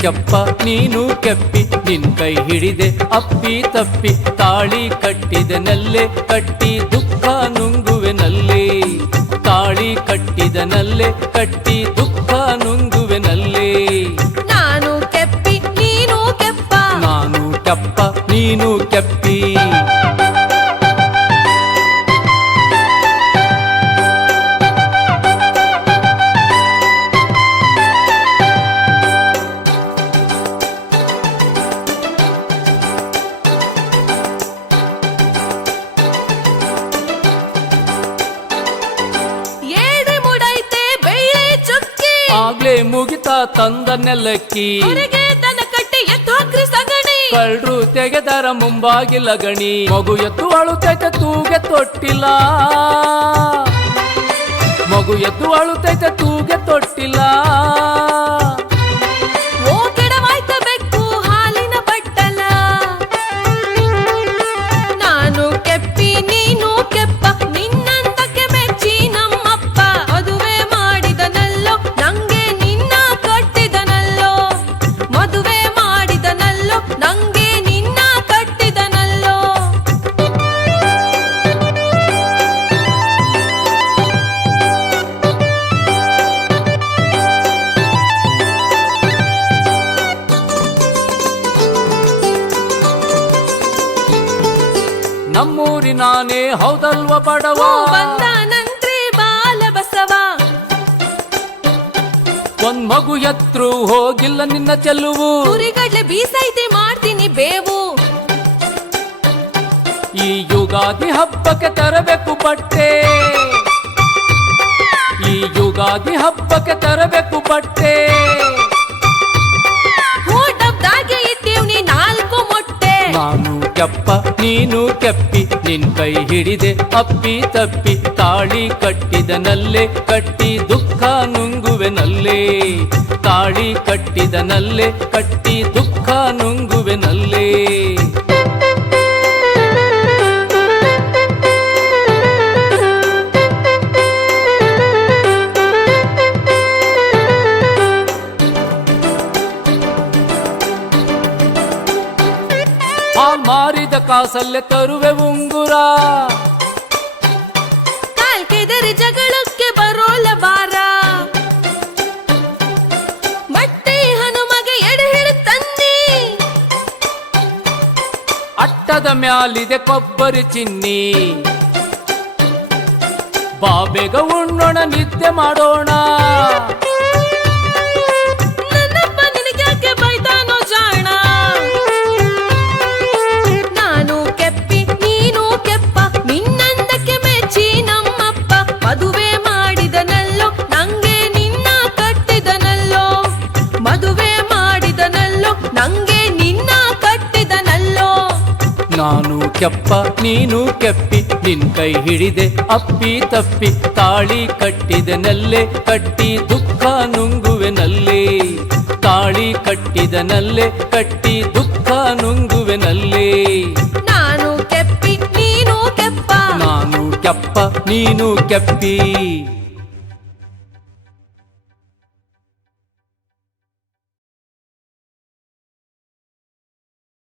ಕೆಪ್ಪ ನೀನು ಕೆಪ್ಪಿ ನಿನ್ ಕೈ ಹಿಡಿದೆ ಅಪ್ಪಿ ತಪ್ಪಿ ತಾಳಿ ಕಟ್ಟಿದೆ ನಲ್ಲೆ ಕಟ್ಟಿ ದುಃಖ ನುಂಗುವೆ ನಲ್ಲೆ ತಾಳಿ ಕಟ್ಟಿದ ನಲ್ಲೆ ಕಟ್ಟಿ ದುಃಖ ನುಂಗುವೆ ನಲ್ಲೆ ನಾನು ಕೆಪ್ಪಿ ನೀನು ಕೆಪ್ಪ ನಾನು ಕೆಪ್ಪ ನೀನು ಕೆಪ್ಪಿ ಆಗ್ಲೇ ಮುಗಿತಾ ತಂದ ನೆಲಕ್ಕಿ ದನ ಕಟ್ಟಿ ಎತ್ತಾಕ್ರಿ ಸಗಣಿ ಕಳ್ರು ತೆಗೆದರ ಮುಂಬಾಗಿಲ ಗಣಿ ಮಗು ಎತ್ತು ಅಳುತ್ತೈತೆ ತೂಗೆ ತೊಟ್ಟಿಲ್ಲ ಮಗು ಎತ್ತು ಅಳುತ್ತೈತೆ ತೂಗೆ ತೊಟ್ಟಿಲ್ಲ ಓ ಕೆಡವಾಯ್ತ ಬೆಕ್ಕು ಹಾಲಿನ ಬಟ್ಟಲ ನಾನು ಕೆಪ್ಪಿ ನೀನು ಕೆಪ್ಪ ನಿನ್ನಂದಕ್ಕೆ ಮೆಚ್ಚಿ ನಮ್ಮಪ್ಪ ಮದುವೆ ಮಾಡಿದನಲ್ಲೋ ನಂಗೆ ನಿನ್ನ ಕಟ್ಟಿದನಲ್ಲೋ ಮದುವೆ ಮಾಡಿದನಲ್ಲೋ ನಂಗೆ ನಿನ್ನ ಕಟ್ಟಿದನಲ್ಲೋ ನಮ್ಮೂರಿನಾನೇ ಹೌದಲ್ವ ಬಡವ ಬಂದಾನಂತ್ರಿ ಬಾಲ ಬಸವ ಒಂದ್ ಮಗು ಎತ್ರು ಹೋಗಿಲ್ಲ ನಿನ್ನ ಚೆಲುವು ಕುರಿಗಡ್ಲೆ ಬೀಸೈತೆ ಮಾಡ್ತೀನಿ ಬೇವು ಈ ಯುಗಾದಿ ಹಬ್ಬಕ್ಕೆ ತರಬೇಕು ಬಟ್ಟೆ ಈ ಯುಗಾದಿ ಹಬ್ಬಕ್ಕೆ ತರಬೇಕು ಬಟ್ಟೆ ಊಟದಾಗೆ ಇಟ್ಟೇವ್ನಿ 4 ಮೊಟ್ಟೆ ನಾನು ಕೆಪ್ಪ ನೀನು ಕೆಪ್ಪಿ ನಿನ್ ಕೈ ಹಿಡಿದೆ ಅಪ್ಪಿ ತಪ್ಪಿ ತಾಳಿ ಕಟ್ಟಿದ ನಲ್ಲೆ ಕಟ್ಟಿ ದುಃಖ ನುಂಗುವೆ ನಲ್ಲೆ ತಾಳಿ ಕಟ್ಟಿದ ನಲ್ಲೆ ಕಟ್ಟಿ ದುಃಖ ನುಂಗುವೆ ನಲ್ಲೆ ಮಾರಿದ ಕಾಸಲ್ಲೇ ತರುವೆ ಉಂಗುರ ಕಾಲ್ಕೆದರಿ ಜಗಳಕ್ಕೆ ಬರೋಲ್ಲ ಬಾರ ಮಟ್ಟೆ ಹನುಮಗೆ ಎಡೆ ಹಿಡ ತಂದಿ ಅಟ್ಟದ ಮ್ಯಾಲಿದೆ ಕೊಬ್ಬರಿ ಚಿನ್ನಿ ಬಾಬೇಗ ಉಣ್ಣೋಣ ನಿದ್ದೆ ಮಾಡೋಣ ನನ್ನಪ್ಪ ನಿನಗ್ಯಾಕೆ ಬೈತಾನೋ ಜಾಣ ನಾನು ಕೆಪ್ಪಿ ನೀನು ಕೆಪ್ಪ ನಿನ್ನಂದಕ್ಕೆ ಮೆಚ್ಚಿ ನಮ್ಮಪ್ಪ ಮದುವೆ ಮಾಡಿದನಲ್ಲೋ ನಂಗೆ ನಿನ್ನ ಕಟ್ಟಿದನಲ್ಲೋ ಮದುವೆ ಮಾಡಿದನಲ್ಲೋ ನಂಗೆ ನಿನ್ನ ಕಟ್ಟಿದನಲ್ಲೋ ನಾನು ಕೆಪ್ಪ ನೀನು ಕೆಪ್ಪಿ ನಿನ್ ಕೈ ಹಿಡಿದೆ ಅಪ್ಪಿ ತಪ್ಪಿ ತಾಳಿ ಕಟ್ಟಿದೆ ನಲ್ಲೆ ಕಟ್ಟಿ ದುಃಖ ನುಂಗುವೆ ನಲ್ಲೆ ತಾಳಿ ಕಟ್ಟಿದ ನಲ್ಲೆ ಕಟ್ಟಿ ದುಃಖ ನುಂಗುವೆ ನಲ್ಲೆ ನಾನು ಕೆಪ್ಪಿ ನೀನು ಕೆಪ್ಪ ನಾನು ಕೆಪ್ಪ ನೀನು ಕೆಪ್ಪಿ